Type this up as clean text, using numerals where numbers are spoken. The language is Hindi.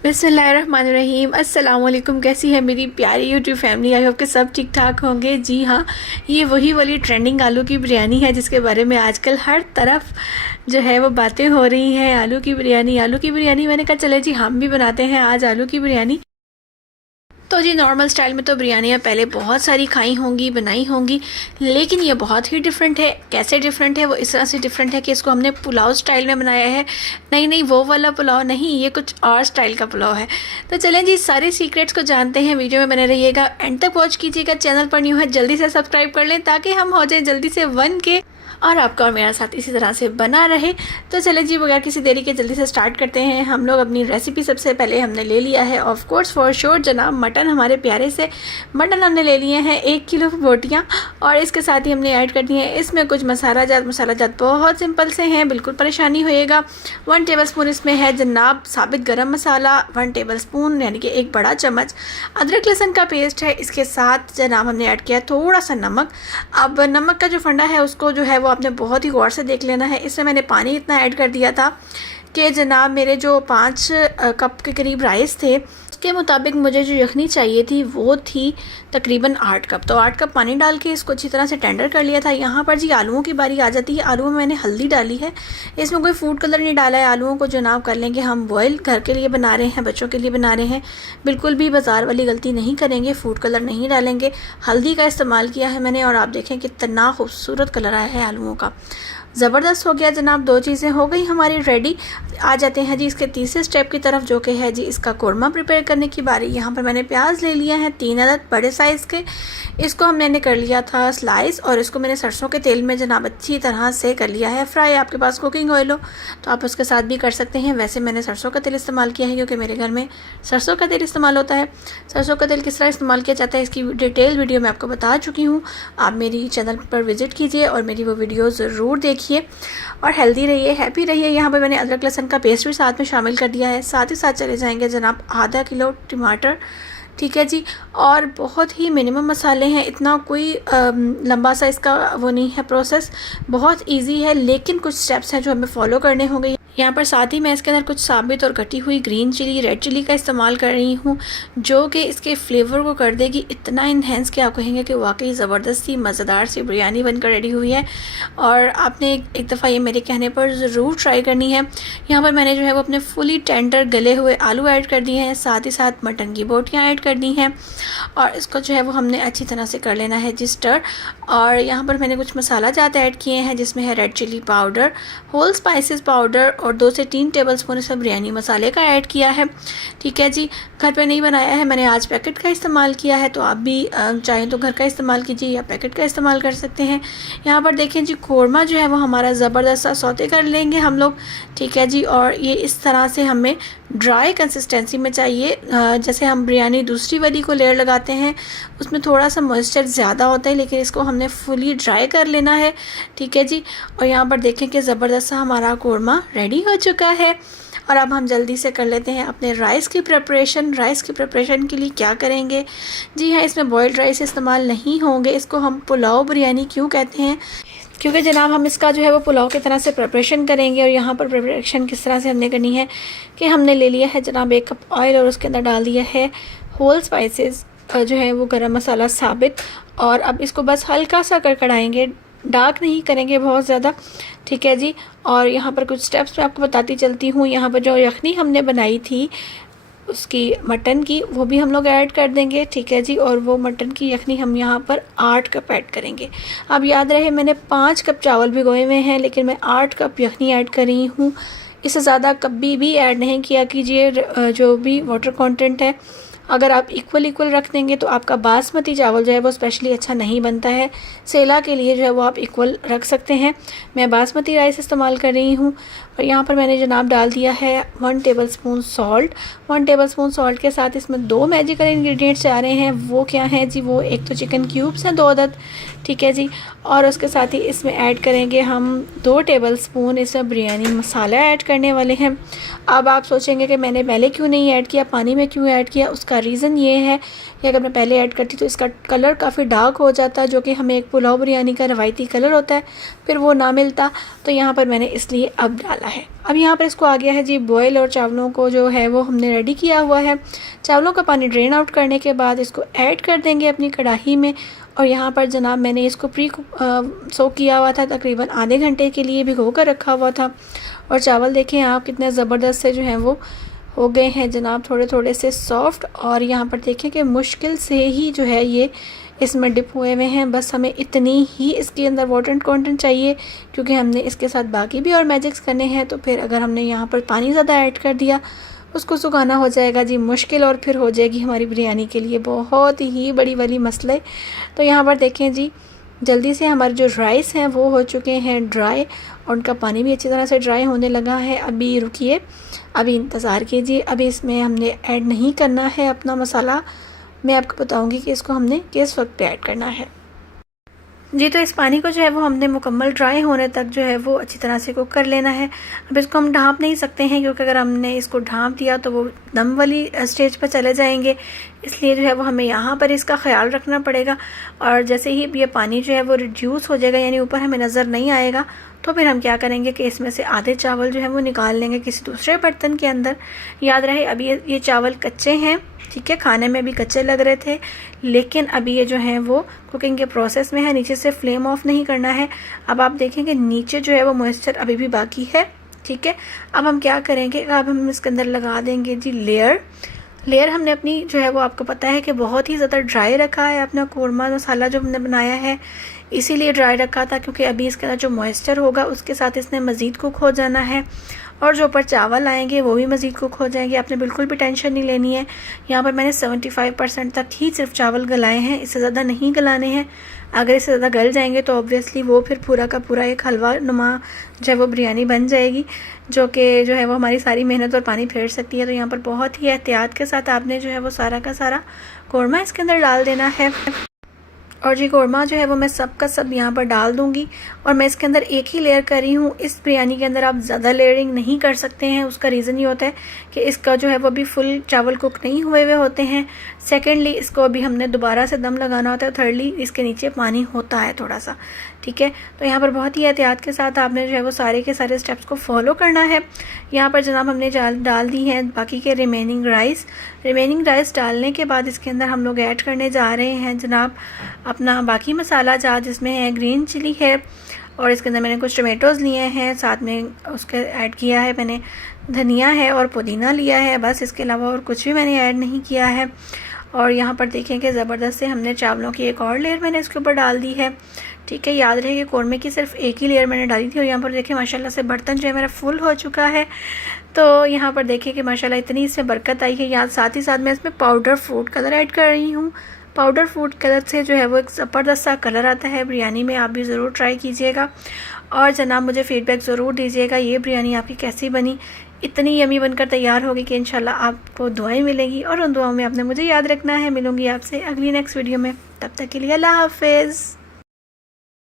बिस्मिल्लाहिर्रहमानिर्रहीम। अस्सलाम वालेकुम। कैसी है मेरी प्यारी यूट्यूब फैमिली? आई होप कि सब ठीक ठाक होंगे। जी हाँ, ये वही वाली ट्रेंडिंग आलू की बिरयानी है जिसके बारे में आजकल हर तरफ जो है वो बातें हो रही हैं। आलू की बिरयानी, आलू की बिरयानी। मैंने कहा चले जी हम भी बनाते हैं आज आलू की बिरयानी। तो जी नॉर्मल स्टाइल में तो बिरयानियाँ पहले बहुत सारी खाई होंगी, बनाई होंगी, लेकिन ये बहुत ही डिफरेंट है। कैसे डिफरेंट है? वो इस तरह से डिफरेंट है कि इसको हमने पुलाव स्टाइल में बनाया है। नहीं नहीं, वो वाला पुलाव नहीं, ये कुछ और स्टाइल का पुलाव है। तो चलें जी सारे सीक्रेट्स को जानते हैं। वीडियो में बने रहिएगा, एंड तक वॉच कीजिएगा। चैनल पर न्यू है जल्दी से सब्सक्राइब कर लें ताकि हम हो जाए जल्दी से 1K और आपका और मेरा साथ इसी तरह से बना रहे। तो चले जी बगैर किसी देरी के जल्दी से स्टार्ट करते हैं हम लोग अपनी रेसिपी। सबसे पहले हमने ले लिया है ऑफ कोर्स फॉर श्योर जनाब मटन। हमारे प्यारे से मटन हमने ले लिए हैं 1 किलो बोटियाँ, और इसके साथ ही हमने ऐड करनी है इसमें कुछ मसाला जात बहुत सिंपल से हैं, बिल्कुल परेशानी होएगा। 1 टेबल स्पून इसमें है जनाब साबित गरम मसाला, 1 टेबल स्पून यानी कि 1 बड़ा चम्मच अदरक लहसुन का पेस्ट है। इसके साथ जनाब हमने ऐड किया थोड़ा सा नमक। अब नमक का जो फंडा है उसको जो है वो आपने बहुत ही गौर से देख लेना है। इसमें मैंने पानी इतना ऐड कर दिया था कि जनाब मेरे जो 5 कप के करीब राइस थे उसके मुताबिक मुझे जो यखनी चाहिए थी वो थी तकरीबन 8 कप। तो 8 कप पानी डाल के इसको अच्छी तरह से टेंडर कर लिया था। यहाँ पर जी आलूओं की बारी आ जाती है। आलूओं में मैंने हल्दी डाली है, इसमें कोई फूड कलर नहीं डाला है। आलूओं को जनाब कर लेंगे हम बॉयल, घर के लिए बना रहे हैं, बच्चों के लिए बना रहे हैं। बिल्कुल भी बाज़ार वाली गलती नहीं करेंगे, फूड कलर नहीं डालेंगे। हल्दी का इस्तेमाल किया है मैंने, और आप देखें कितना खूबसूरत कलर आया है आलूओं का, ज़बरदस्त हो गया जनाब। 2 चीज़ें हो गई हमारी रेडी। आ जाते हैं जी इसके तीसरे स्टेप की तरफ, जो कि है जी इसका कोरमा प्रिपेयर करने की बारी। यहाँ पर मैंने प्याज ले लिया है 3 अदद बड़े साइज़ के। इसको हमने कर लिया था स्लाइस, और इसको मैंने सरसों के तेल में जनाब अच्छी तरह से कर लिया है फ्राई। आपके पास कुकिंग ऑयल हो तो आप उसके साथ भी कर सकते हैं। वैसे मैंने सरसों का तेल इस्तेमाल किया है क्योंकि मेरे घर में सरसों का तेल इस्तेमाल होता है। सरसों का तेल किस तरह इस्तेमाल किया जाता है इसकी डिटेल वीडियो मैं आपको बता चुकी हूँ। आप मेरी चैनल पर विजिट कीजिए और मेरी वो वीडियो ज़रूर देखिए, और हेल्दी रहिए, हैप्पी रहिए। यहाँ पर मैंने अदरक लहसुन का पेस्ट भी साथ में शामिल कर दिया है। साथ ही साथ चले जाएंगे जनाब आधा किलो टमाटर, ठीक है जी। और बहुत ही मिनिमम मसाले हैं, इतना कोई लंबा सा इसका वो नहीं है प्रोसेस, बहुत इजी है, लेकिन कुछ स्टेप्स हैं जो हमें फॉलो करने होंगे। यहाँ पर साथ ही मैं इसके अंदर कुछ साबित और कटी हुई ग्रीन चिली, रेड चिली का इस्तेमाल कर रही हूँ, जो कि इसके फ्लेवर को कर देगी इतना इन्हेंस कि आप कहेंगे कि वाकई ज़बरदस्त सी मज़ेदार सी बिरयानी बनकर रेडी हुई है। और आपने एक दफ़ा ये मेरे कहने पर ज़रूर ट्राई करनी है। यहाँ पर मैंने जो है वो अपने फुली टेंडर गले हुए आलू ऐड कर दिए हैं, साथ ही साथ मटन की बोटियाँ ऐड करनी हैं, और इसको जो है वो हमने अच्छी तरह से कर लेना है जी स्टर। और यहाँ पर मैंने कुछ मसाला जात ऐड किए हैं जिसमें है red chilli powder, whole spices powder, और 2 से 3 टेबलस्पून इसमें बिरयानी मसाले का ऐड किया है, ठीक है जी। घर पे नहीं बनाया है मैंने, आज पैकेट का इस्तेमाल किया है, तो आप भी चाहें तो घर का इस्तेमाल कीजिए या पैकेट का इस्तेमाल कर सकते हैं। यहाँ पर देखें जी कोरमा जो है वो हमारा ज़बरदस्त सा सौते कर लेंगे हम लोग, ठीक है जी। और ये इस तरह से हमें ड्राई कंसिस्टेंसी में चाहिए। जैसे हम बिरयानी दूसरी वाली को लेयर लगाते हैं उसमें थोड़ा सा मॉइस्चर ज़्यादा होता है, लेकिन इसको हमने फुली ड्राई कर लेना है, ठीक है जी। और यहाँ पर देखें कि ज़बरदस्त सा हमारा कोरमा रेडी हो चुका है। और अब हम जल्दी से कर लेते हैं अपने राइस की प्रिपरेशन। राइस की प्रिपरेशन के लिए क्या करेंगे जी हाँ, इसमें बॉयल्ड राइस इस्तेमाल नहीं होंगे। इसको हम पुलाव बिरयानी क्यों कहते हैं? क्योंकि जनाब हम इसका जो है वो पुलाव की तरह से प्रिपरेशन करेंगे। और यहाँ पर प्रिपरेशन किस तरह से हमने करनी है कि हमने ले लिया है जनाब 1 कप ऑयल, और उसके अंदर डाल दिया है होल स्पाइसेस जो है वो गरम मसाला साबित, और अब इसको बस हल्का सा कड़कड़ाएंगे, डार्क नहीं करेंगे बहुत ज़्यादा, ठीक है जी। और यहाँ पर कुछ स्टेप्स मैं आपको बताती चलती हूँ। यहाँ पर जो यखनी हमने बनाई थी उसकी मटन की, वो भी हम लोग ऐड कर देंगे, ठीक है जी। और वो मटन की यखनी हम यहाँ पर 8 कप ऐड करेंगे। अब याद रहे मैंने 5 कप चावल भिगोए हुए हैं, लेकिन मैं 8 कप यखनी ऐड कर रही हूँ। इससे ज़्यादा कभी भी ऐड नहीं किया कीजिए जो भी वाटर कंटेंट है। अगर आप इक्वल रख देंगे तो आपका बासमती चावल जो है वो स्पेशली अच्छा नहीं बनता है। सेला के लिए जो है वो आप इक्वल रख सकते हैं। मैं बासमती राइस इस्तेमाल कर रही हूँ। और यहाँ पर मैंने जनाब डाल दिया है 1 टेबलस्पून सॉल्ट। 1 टेबलस्पून सॉल्ट के साथ इसमें 2 मैजिकल इंग्रेडिएंट्स आ रहे हैं। वो क्या हैं जी? वो एक तो चिकन क्यूब्स हैं 2 अदद, ठीक है जी। और उसके साथ ही इसमें ऐड करेंगे हम 2 टेबलस्पून इसमें बिरयानी मसाला ऐड करने वाले हैं। अब आप सोचेंगे कि मैंने पहले क्यों नहीं ऐड किया, पानी में क्यों ऐड किया? उसका रीज़न ये है कि अगर मैं पहले ऐड करती तो इसका कलर काफ़ी डार्क हो जाता, जो कि हमें एक पुलाव बिरयानी का रवायती कलर होता है, फिर वो ना मिलता। तो यहाँ पर मैंने इसलिए अब डाला है। अब यहाँ पर इसको आ गया है जी बॉयल, और चावलों को जो है वो हमने रेडी किया हुआ है। चावलों का पानी ड्रेन आउट करने के बाद इसको ऐड कर देंगे अपनी कढ़ाई में। और यहाँ पर जनाब मैंने इसको सोक किया हुआ था, तकरीबन आधे घंटे के लिए भिगो कर रखा हुआ था। और चावल देखें आप कितने ज़बरदस्त से जो हैं वो हो गए हैं जनाब, थोड़े थोड़े से सॉफ्ट। और यहाँ पर देखें कि मुश्किल से ही जो है ये इसमें डिप हुए हुए हैं। बस हमें इतनी ही इसके अंदर वाटर कंटेंट चाहिए, क्योंकि हमने इसके साथ बाकी भी और मैजिक्स करने हैं। तो फिर अगर हमने यहाँ पर पानी ज़्यादा ऐड कर दिया, उसको सुखाना हो जाएगा जी मुश्किल, और फिर हो जाएगी हमारी बिरयानी के लिए बहुत ही बड़ी वाली मसले। तो यहाँ पर देखें जी, जल्दी से हमारे जो राइस हैं वो हो चुके हैं ड्राई, और उनका पानी भी अच्छी तरह से ड्राई होने लगा है। अभी रुकिए, अभी इंतज़ार कीजिए। अभी इसमें हमने ऐड नहीं करना है अपना मसाला, मैं आपको बताऊंगी कि इसको हमने किस वक्त पे ऐड करना है जी। तो इस पानी को जो है वो हमने मुकम्मल ड्राई होने तक जो है वो अच्छी तरह से कुक कर लेना है। अब इसको हम ढाँप नहीं सकते हैं, क्योंकि अगर हमने इसको ढाँप दिया तो वो दम वाली स्टेज पर चले जाएंगे, इसलिए जो है वो हमें यहाँ पर इसका ख्याल रखना पड़ेगा। और जैसे ही ये पानी जो है वो रिड्यूस हो जाएगा, यानी ऊपर हमें नज़र नहीं आएगा, तो फिर हम क्या करेंगे कि इसमें से आधे चावल जो है वो निकाल लेंगे किसी दूसरे बर्तन के अंदर। याद रहे अभी ये चावल कच्चे हैं, ठीक है, खाने में भी कच्चे लग रहे थे, लेकिन अभी ये जो है वो कुकिंग के प्रोसेस में है। नीचे से फ्लेम ऑफ नहीं करना है। अब आप देखेंगे नीचे जो है वो मॉइस्चर अभी भी बाकी है, ठीक है। अब हम क्या करेंगे, अब हम इसके अंदर लगा देंगे जी लेयर हमने अपनी जो है वो आपको पता है कि बहुत ही ज़्यादा ड्राई रखा है अपना कोरमा मसाला जो हमने बनाया है, इसीलिए ड्राई रखा था, क्योंकि अभी इसके अंदर जो मॉइस्चर होगा उसके साथ इसने मज़ीद कुक हो जाना है, और जो ऊपर चावल आएंगे वो भी मज़ीद कुक हो जाएंगे। आपने बिल्कुल भी टेंशन नहीं लेनी है। यहाँ पर मैंने 75% तक ही सिर्फ चावल गलाए हैं, इससे ज़्यादा नहीं गलाने हैं। अगर इससे ज़्यादा गल जाएंगे तो ऑब्वियसली वो फिर पूरा का पूरा एक हलवा नुमा जो है वो बिरयानी बन जाएगी, जो कि जो है वो हमारी सारी मेहनत और पानी फेर सकती है। तो यहाँ पर बहुत ही एहतियात के साथ आपने जो है वो सारा का सारा कोरमा इसके अंदर डाल देना है। और जी कोरमा जो है वो मैं सब का सब यहाँ पर डाल दूँगी, और मैं इसके अंदर एक ही लेयर कर रही हूँ। इस बिरयानी के अंदर आप ज़्यादा लेयरिंग नहीं कर सकते हैं, उसका रीज़न ये होता है कि इसका जो है वो अभी फुल चावल कुक नहीं हुए हुए होते हैं। सेकेंडली इसको अभी हमने दोबारा से दम लगाना होता है। थर्डली इसके नीचे पानी होता है थोड़ा सा, ठीक है। तो यहाँ पर बहुत ही एहतियात के साथ आपने जो है वो सारे के सारे स्टेप्स को फॉलो करना है। यहाँ पर जनाब हमने डाल दी है बाकी के रिमेनिंग राइस डालने के बाद इसके अंदर हम लोग ऐड करने जा रहे हैं जनाब अपना बाकी मसाला जार, जिसमें है ग्रीन चिली है, और इसके अंदर मैंने कुछ टमेटोज़ लिए हैं, साथ में उसके ऐड किया है मैंने धनिया है और पुदीना लिया है, बस इसके अलावा और कुछ भी मैंने ऐड नहीं किया है। और यहाँ पर देखें कि ज़बरदस्त से हमने चावलों की एक और लेयर मैंने इसके ऊपर डाल दी है, ठीक है। याद रहे कि कोरमे की सिर्फ एक ही लेयर मैंने डाली थी। और यहाँ पर देखें माशाल्लाह से बर्तन जो है मेरा फुल हो चुका है। तो यहाँ पर देखें कि माशाल्लाह इतनी इसमें बरकत आई है। यहाँ साथ ही साथ मैं इसमें पाउडर फूड कलर ऐड कर रही हूँ। पाउडर फूड कलर से जो है वो एक ज़बरदस्त सा कलर आता है बिरयानी में, आप भी ज़रूर ट्राई कीजिएगा। और जनाब मुझे फ़ीडबैक ज़रूर दीजिएगा ये बिरयानी आपकी कैसी बनी। इतनी यमी बनकर तैयार होगी कि इंशाल्लाह आपको दुआएं मिलेंगी, और उन दुआओं में आपने मुझे याद रखना है। मिलूंगी आपसे अगली नेक्स्ट वीडियो में, तब तक के लिए अल्लाह हाफ़िज़।